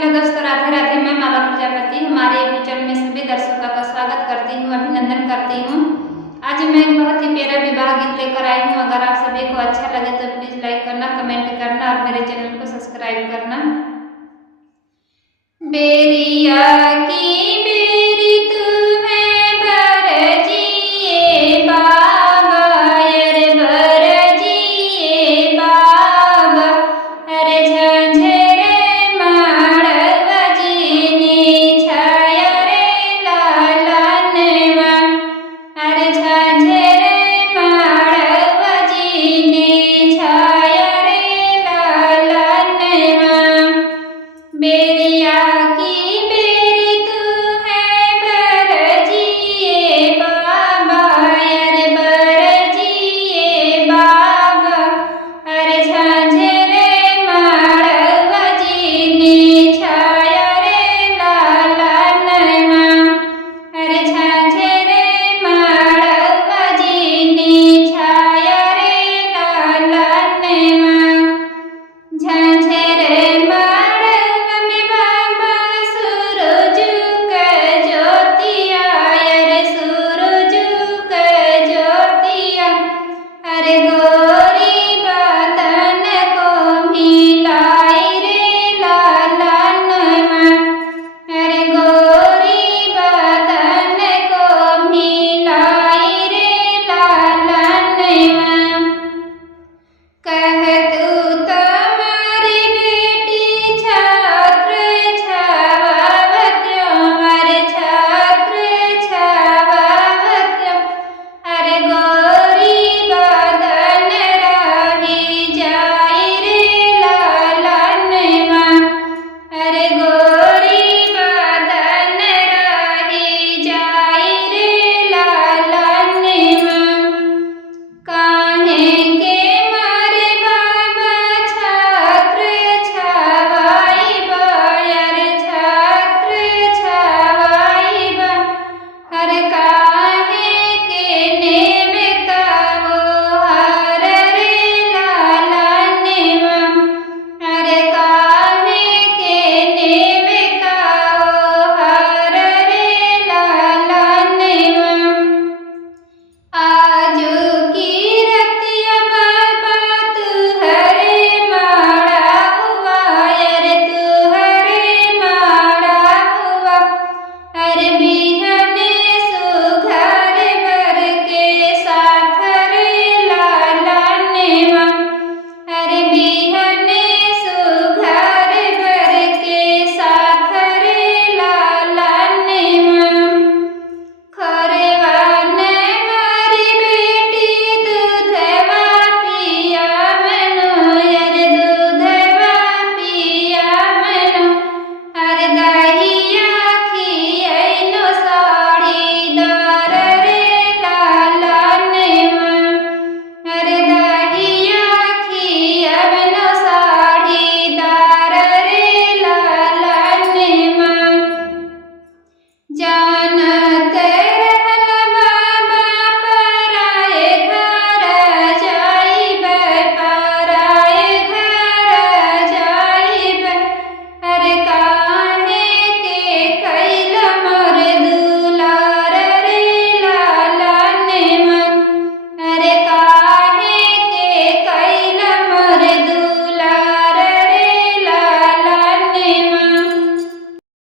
हेलो दोस्तों, राधे राधे। मैं माला प्रजापति हमारे यूट्यूब चैनल में सभी दर्शकों का स्वागत करती हूँ, अभिनंदन करती हूँ। आज मैं एक बहुत ही प्यारा विवाह गीत लेकर आई हूँ। अगर आप सभी को अच्छा लगे तो प्लीज लाइक करना, कमेंट करना और मेरे चैनल को सब्सक्राइब करना। बेरिया की बेरी तुम्हें भरजिए बाबा, अरे भरजिए बाबा, अरे झंझरे माड़वा जीनी छाया रे लालनवा, अरे झंझरे माड़वा जीनी छाया रे लालनवा। बेरी